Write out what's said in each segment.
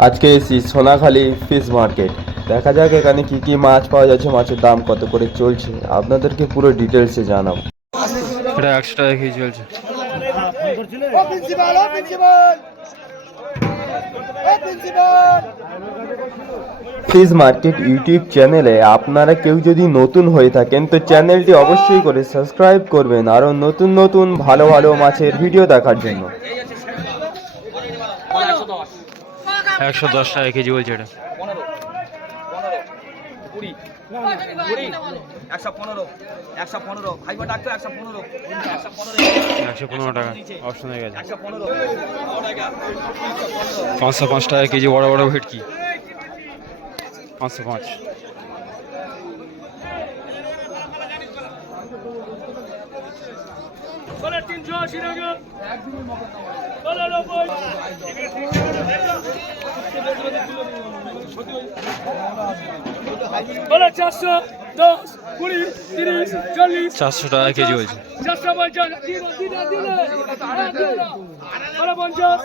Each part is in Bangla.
আজকে এসেছি সোনাখালি ফিশ মার্কেট। দেখা যাক এখানে কি কি মাছ পাওয়া যাচ্ছে মাছের দাম কত করে চলছে আপনাদেরকে পুরো ডিটেলসে জানাব। এটা একশো টাকা কেজি চলছে। ফিশ মার্কেট ইউটিউব চ্যানেলে আপনারা কেউ যদি নতুন হয়ে থাকেন তো চ্যানেলটি অবশ্যই করে সাবস্ক্রাইব করবেন আরও নতুন নতুন ভালো ভালো মাছের ভিডিও দেখার জন্য। একশো দশ টাকা কেজি বলছে এটা। কুড়ি কুড়ি একশো পনেরো একশো পনেরো। ডাক্তার, একশো পনেরো। পনেরো একশো পনেরো টাকা। অপশন হয়ে গেছে একশো পনেরো পাঁচশো পাঁচ টাকা কেজি, বড় বড় ভেটকি। পাঁচশো পাঁচ। বলে চারশো দশ কুড়ি তিরিশ চল্লিশ। চারশো টাকা কেজি বলছে। চারশো পঞ্চাশ। দিন বলে পঞ্চাশ।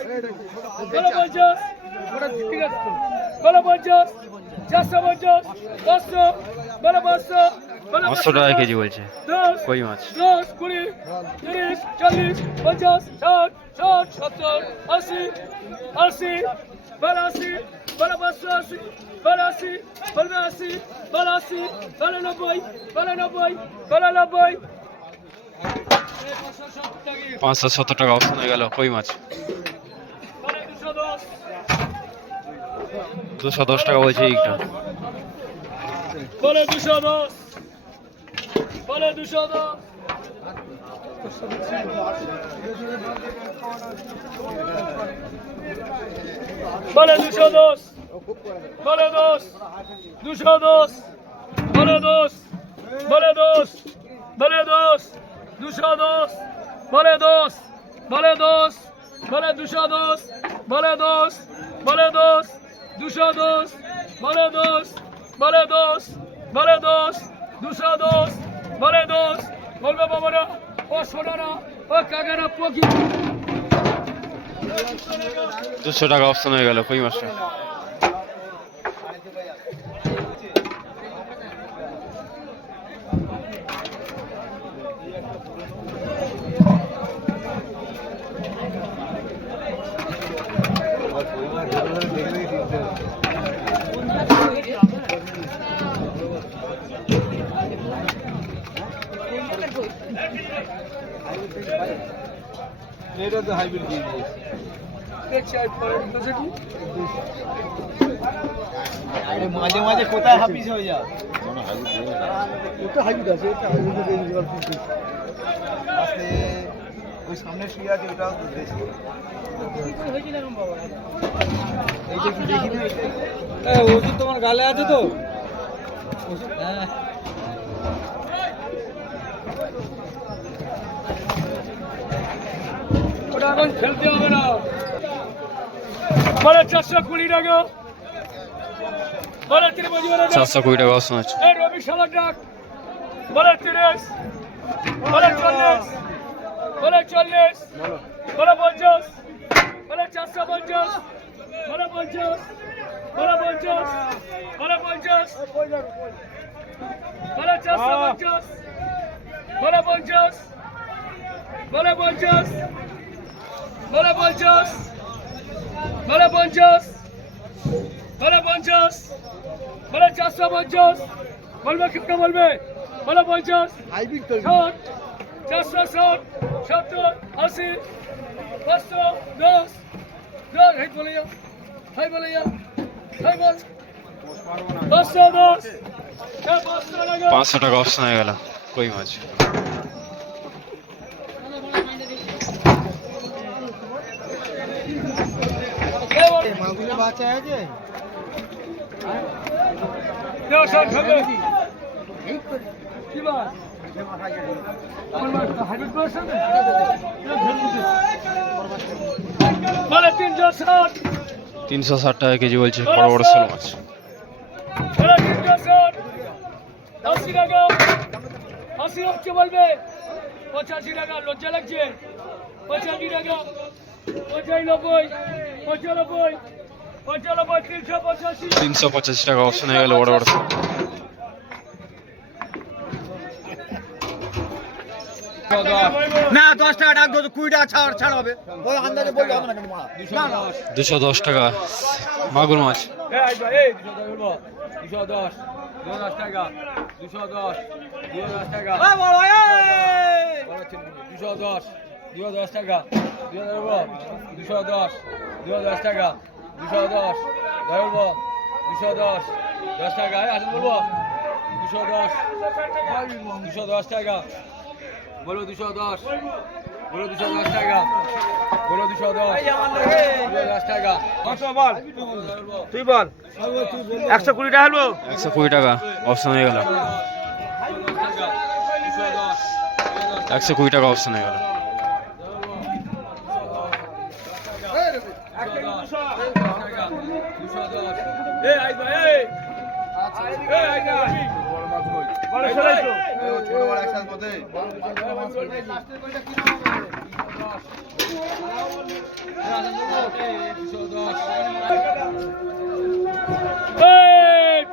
বলে পঞ্চাশ। বলে পঞ্চাশ। চারশো পঞ্চাশ। পাঁচশো। বলে পাঁচশো। পাঁচশো টাকা কেজি বলছে। কই মাছ? দশ কুড়ি তিরিশ চল্লিশ পঞ্চাশ ষাট ষাট সত্তর আশি আশি বারাশি বারো পাঁচশো আশি বারাশি বারাশি বারো নব্বই বারো নব্বই বারো নব্বই পাঁচশো সত্তর টাকা অপশন হয়ে গেল। কই মাছ? দুশো দশ টাকা বলছে এইটা। বলে দুশো দশ। বলে দুশো বলে দুশো দশ বলে দশ দুশো দশ বলে দশ বলে দশ বলে দশ দুশো দশ বলে দশ বলে দশ বলে দুশো দশ বলে দশ বলে দশ দুশো দশ বলে দশ বলে দশ বলে দশ দুশো দশ বলে দোষ, বলবে বাবারা, ও সোনারা, ও কাকারা পকি দুশো টাকা অপশন হয়ে গেল, কই মাছটা দেখছি আর পরে বসে কি? মাঝে মাঝে কোথায় হাফিস হয়ে যা। এটা হাইব্রিড আছে এটা হাইব্রিড ওই সামনে শুয়ে আছে ওটাও তো দেশি। এইটা কি দেখি না এটা ওষুধ তোমার গালে আছে তো? ওষুধ হ্যাঁ। এখন ফেলতে হবে না। বলে চারশো কুড়ি টাকা। বলে ত্রিপতি। চারশো কুড়ি টাকা অপশন আছে এই রবি সালার ডাক। বলে তিরিশ। বলে চল্লিশ। বলে চল্লিশ। বলে পঞ্চাশ। বলে চারশো পঞ্চাশ। বলে পঞ্চাশ। বলে পঞ্চাশ। বলে পঞ্চাশ। বলে চারশো পঞ্চাশ। বলে পঞ্চাশ। বলে পঞ্চাশ। বলে পঞ্চাশ বলে পঞ্চাশ বলে পঞ্চাশ বলে চারশো পঞ্চাশ বলবে কেউ বলবে বলে পঞ্চাশ ষাট চারশো ষাট সত্তর আশি পাঁচশো দশ দশ হাই বলে যাও হাই বলে যাও হাই বল পাঁচশো দশ পাঁচশো পাঁচশো টাকা অপশন হয়ে গেল কই মাছ হ্যাঁ, বল। মাগুরে বাচ্চা আছে দেও ষাট হবে কি বার আমার বার তো হাইব্রিড বার আছে না? দেও ফেলে দিতে। বলে তিনশো ষাট। তিনশো ষাট টাকা কেজি বলছে বড় বড় শোল মাছ। তিনশো ষাট। আশি টাকা। আশি হচ্ছে বলবে। পঁচাশি টাকা লজ্জা লাগছে। পঁচাশি টাকা। পঁচানব্বই পঁচানব্বই। তিনশো পঁচাশি টাকা অপশন হয়ে গেল বড় বড় না দশ টাকা ডাক দেবো কুড়ি টাকা ছাড় ছাড় হবে। ওই আন্দাজে বললে হবে না কিন্তু দুশো দশ টাকা। মাগুর মাছ। দুশো দশ দশ টাকা দুশো দশ দশ টাকা। দুশো দশ দুশো দশ টাকা দুশো দশ দুশো দশ টাকা। দুশো দশ। ধরবো দুশো দশ। দশ টাকা আসেন বলব? দুশো দশ। দুশো দশ টাকা। বলো দুশো দশ। বলো দুশো দশ টাকা। বলো দুশো দশ। দুশো দশ টাকা। বল। তুই বল। একশো কুড়ি টাকা হলো? একশো কুড়ি টাকা। অপশন হয়ে গেল। একশো কুড়ি টাকা অপশন হয়ে গেল এই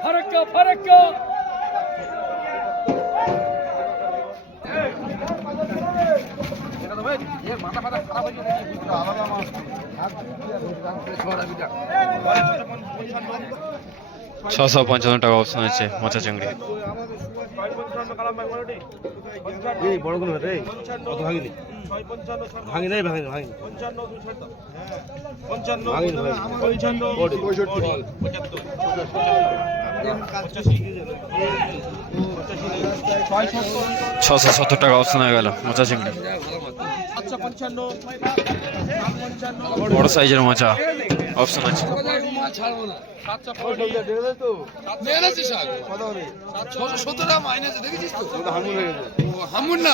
ফারাক্কা ফারাক্কা ছশো পঞ্চান্ন টাকা অপশন হচ্ছে মোচা চিংড়ি। ছশো সত্তর টাকা অপশন হয়ে গেল মোচা চিংড়ি। বড় সাইজের মাছা অপশন আছে।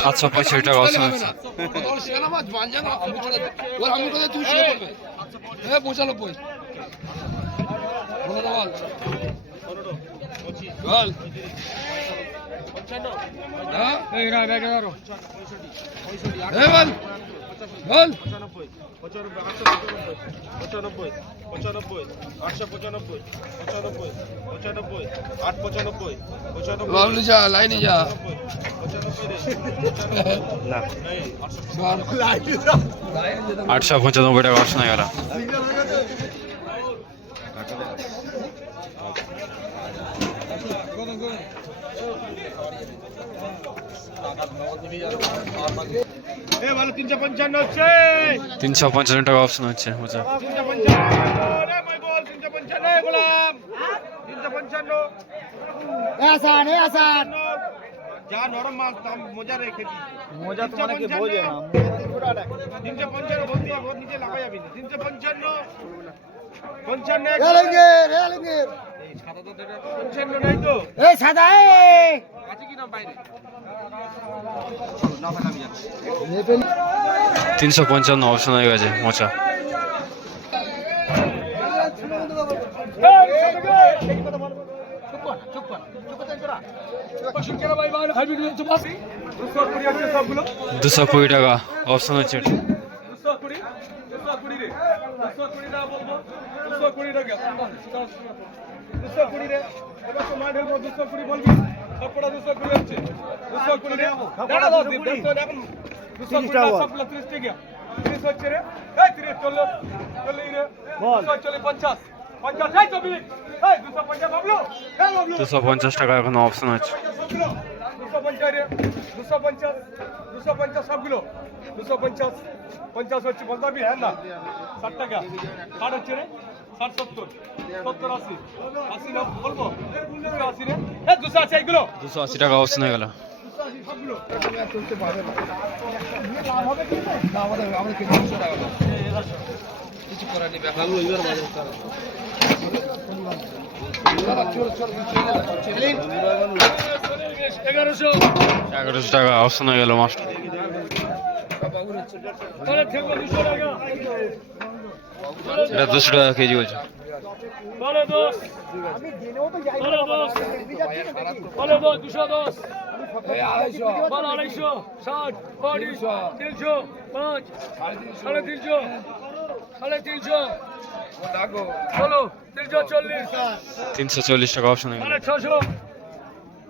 সাতশো পঁয়ষট্টি টাকা অপশন আছে। পঁচানব্বই। বল পঁচানব্বই পঁচানব্বই আটশো পঁচানব্বই পঁচানব্বই পঁচানব্বই আট পঁচানব্বই পঁচানব্বই বাবলু যা লাইনে যা। আটশো পঁচানব্বই টাকা অপশন হয়ে গেল এ ভালো তিনশো পঞ্চান্ন হচ্ছে তিনশো পঞ্চান্ন টাকা অপশন হচ্ছে মোচা তিনশো পঞ্চান্ন রে মাই বল তিনশো পঞ্চান্ন এ গোলাম তিনশো পঞ্চান্ন আসান এ আসান যা নরম মাছ দাম মজা মজা বোঝে না তিনশো পঞ্চান্ন নিচে লাগা যাবে তিনশো পঞ্চান্ন পঞ্চান্ন পঞ্চান্ন নাই তো এই। সাদা আছে কি বাইরে? তিনশো পঞ্চান্ন অপশন হয়ে গেছে মোচা দুশো কুড়ি টাকা অপশন হচ্ছে। দুশো কুড়ি রে এবার তো মাঠ হইব দুশো কুড়ি বলবি সবকটা দুশো কুড়ি হচ্ছে। দুশো কুড়ি দাঁড়া দাও দিন দুশো এখন দুশো কুড়ি সবগুলো ত্রিশ টাকা। ত্রিশ হচ্ছে রে। এই ত্রিশ চল্লিশ চল্লিশ রে। দুশো চল্লিশ পঞ্চাশ। দুশো পঞ্চাশ টাকা এখন অপশন হচ্ছে। দুশো পঞ্চাশ রে। দুশো পঞ্চাশ দুশো পঞ্চাশ সবগুলো। দুশো পঞ্চাশ পঞ্চাশ হচ্ছে পঞ্চাশ হ্যাঁ না? ষাট টাকা। ষাট হচ্ছে রে। ষাট সত্তর। দুশো আশি টাকা অপশন হয়ে গেল। এগারোশো। এগারোশো টাকা অপশন হয়ে গেল মাস্টার এটা দুশো টাকা কেজি বলছে। বলে দশ বলে দশ বলে দশ দুশো দশ বল আড়াইশো ষাট বাড়ি তিনশো। পাঁচ সাড়ে তিনশো সাড়ে তিনশো। বলো তিনশো চল্লিশ। তিনশো চল্লিশ টাকা অপশন বলে ছশো।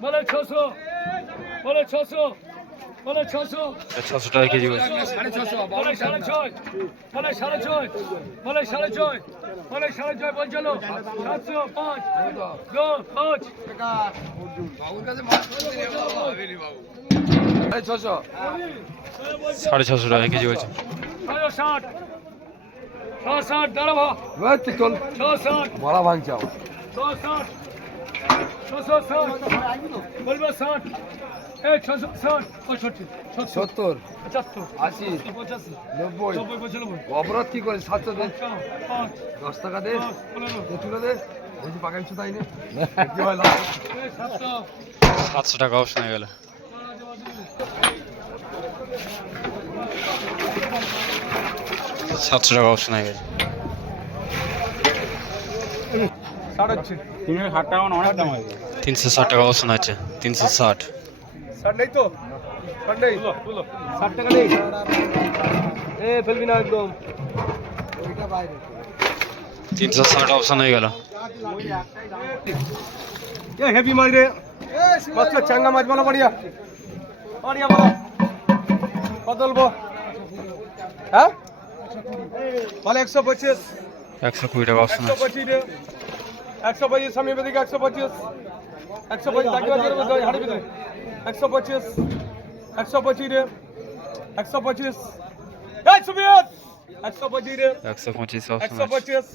বলে ছশো। বলে ছশো। ছশো। ছশো টাকা কেজি বলছে বলে সাড়ে বলে বলে বলে ছশো। সাড়ে ছশো টাকা কেজি বলছে। ষাট ছ ষাট দাঁড়াবো। ছ ষাট বড়া ভাঙছাও ছ ষাট। ছশো ষাট বলব ষাট এই ছশো ষাট পঁয়ষট্টি সত্তর। পঁচাত্তর আশি পঁচাশি নব্বই। নব্বই পঁচানব্বই অপরাধ কি করে? সাতশো পাঁচ দশ টাকা দে। পনেরো দে। বেশি পাকাইছো তাই না কি হয় লাভ? এই সাতশো সাতশো টাকা অপশন হয়ে গেল। সাতশো টাকা অপশন হয়ে গেছে তিনশো ষাট টাকা অপশন আছে তিনশো ষাট। ষাট নেই তো? ষাট নেই? ষাট টাকা নেই? এ ফেলবি না একদম। তিনশো ষাট অপশন হয়ে গেল। এ হেভি মাছ রে। কত চাঙ্গা মাছ বলো বাড়িয়া। বাড়িয়া বলো। কত হ্যাঁ? বলে একশো পঁচিশ। একশো কুড়ি টাকা অপশন একশো পঁচিশ একশো পঁচিশ আমি বেদিকে একশো পঁচিশ। একশো পঁচিশ হাড়ি ভিতরে একশো পঁচিশ একশো পঁচিশ রে একশো পঁচিশ। এই সুবিয়ত একশো পঁচিশ রে একশো পঁচিশ একশো পঁচিশ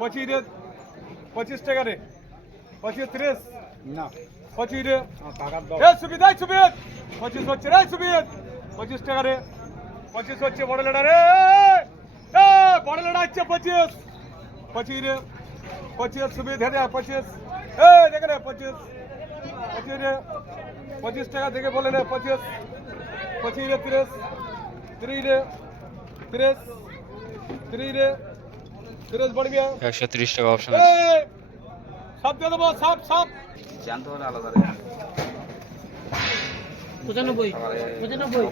পঁচিশ রে পঁচিশ টাকা রে পঁচিশ ত্রিশ। না। পঁচিশ রে। সুবিধা সুবিধ পঁচিশ হচ্ছে রে সুবিধ পঁচিশ টাকা রে। পঁচিশ হচ্ছে বড় লড়া রে এ বড় লড়া হচ্ছে পঁচিশ। পঁচিশ রে পঁচিশ সুবিধ হেরে পঁচিশ। দেখে রে পঁচিশ পঁচিশ রে পঁচিশ টাকা দেখে বলে রে পঁচিশ পঁচিশ রে তিরিশ ত্রিশ রে তিরিশ ত্রিশ রে তিরিশ বড়বিয়া একশো তিরিশ টাকা অপশন সব দিয়ে দেবো সব সব পঁচানব্বই পঁচানব্বই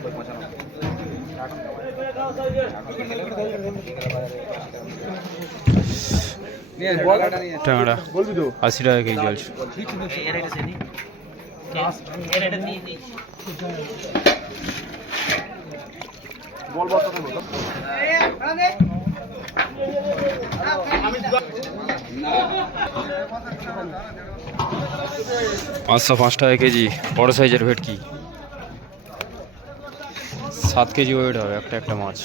আশি টাকা কেজি চলছে। পাঁচশো পাঁচ টাকা কেজি। বড় সাইজের ভেটকি। সাত কেজি ওয়েট হবে একটা একটা মাছ।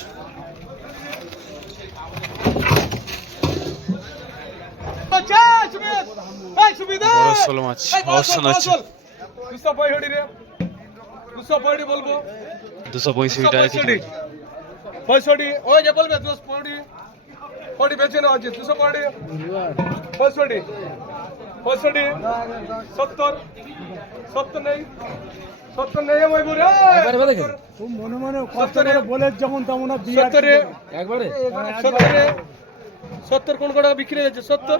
বড় শোল মাছ অবস্থান আছে দুশো পঁয়ষট্টি রে। দুশো পঁয়ষট্টি বলব। দুশো পঁয়ষট্টি টাকা পঁয়ষট্টি। ওই যে বলবে দুশো পঁয়ষট্টি। পঁয়ষট্টি বেছে নেওয়া হচ্ছে দুশো পঁয়ষট্টি। পঁয়ষট্টি। পঁয়ষট্টি। সত্তর। সত্তর নেই। সত্তর নেই ওই বুড়ে। মনে মনে সত্তরে বলে যেমন তেমন সত্তরে সত্তরে সত্তর কোন কটা বিক্রি হয়ে যাচ্ছে সত্তর?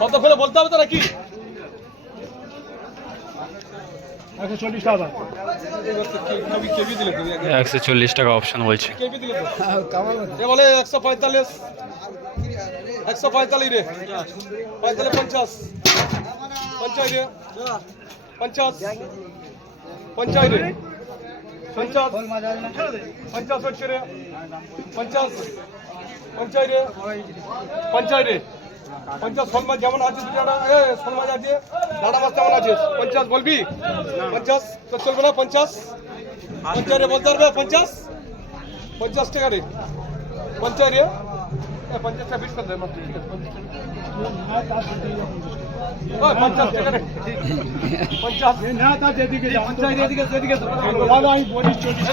কত করে বলতে হবে তো নাকি একশো চল্লিশ টাকা। অপশন বলছে। বলে একশো পঁয়তাল্লিশ। একশো পঁয়তাল্লিশ রে। পঁয়তাল্লিশ পঞ্চাশ। পঞ্চাশ রে। পঞ্চাশ। পঞ্চাশ রে। পঞ্চাশ। পঞ্চাশ হচ্ছে রে। পঞ্চাশ। পঞ্চাশ রে পঞ্চাশ রে পঞ্চাশ শোল মাছ যেমন আছে দুটা এ শোল মাছ আছে দাদা মাছ কেমন আছে পঞ্চাশ বলবি পঞ্চাশ তো চলবে না পঞ্চাশ পঞ্চাশ রে বলতে পারবে পঞ্চাশ পঞ্চাশ টাকা রে পঞ্চাশ রে এ পঞ্চাশ টাকা বিশ করে দেবে মাত্র, ঠিক আছে, পঞ্চাশ টাকা। ওই, পঞ্চাশ টাকা রে পঞ্চাশ না তা যেদিকে যাও পঞ্চাশ এদিকে এদিকে ভালো আমি বলি চল্লিশ